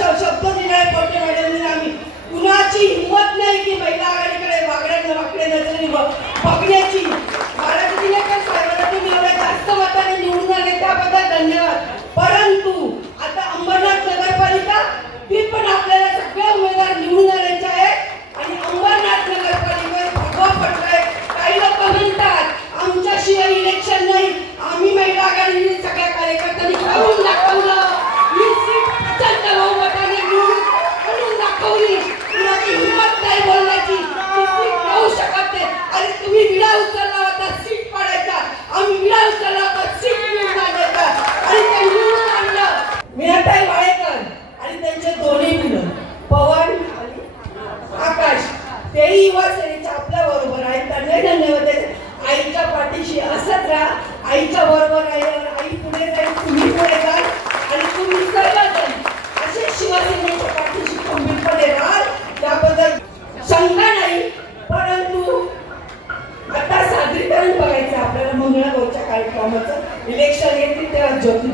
शब्द दिलाय पोटे मॅडमनी. आम्ही कुणाची हिंमत नाही की महिला आघाडीकडे वाकडे नजरेने बघण्याची. महाराज दिलेकर साहेबांना तुम्ही एवढ्या जास्त मताने निवडून आले त्याबद्दल धन्यवाद. परंतु आता अंबरनाथ नगरपालिका ती पण आपल्याला सगळे उमेदवार निवडून आणायचे आहेत आणि अंबरनाथ नगरपालिकेवर भगवा पडलाय. काही लोक म्हणतात आमच्याशिवाय इलेक्शन नाही. आम्ही महिला आघाडीने सगळ्या कार्यकर्त्यांनी करून दाखवलं. ही सीट प्रचंड बहुमताने निवडून दाखवली. कुणाची हिंमत नाही बोलण्याची. ही सीट घेऊ शकत नाही. आणि तुम्ही विडा उचलला होता सीट पाडायचा. आम्ही विडा उचलला होता सीट निवडून आणायचा आणि ते निवडून आणलं. मीनाताई वाळेकर आणि त्यांचे दोन्ही मुलं पवन आणि आकाश तेही युवा सेनेच्या आपल्या बरोबर आहेत. त्यांना धन्यवाद. आईच्या पाठीशी असत राहा. आईच्या बरोबर राहिल्यावर आई पुढे जाईल, तुम्ही पुढे जाल आणि तुम्ही सर्वजण असे शिवसेनेच्या पाठीशी खंबीरपणे राहाल त्याबद्दल शंका नाही. परंतु आता सादरीकरण बघायचं आपल्याला मंगळागौरच्या कार्यक्रमाचं. इलेक्शन येते तेव्हा ज्योती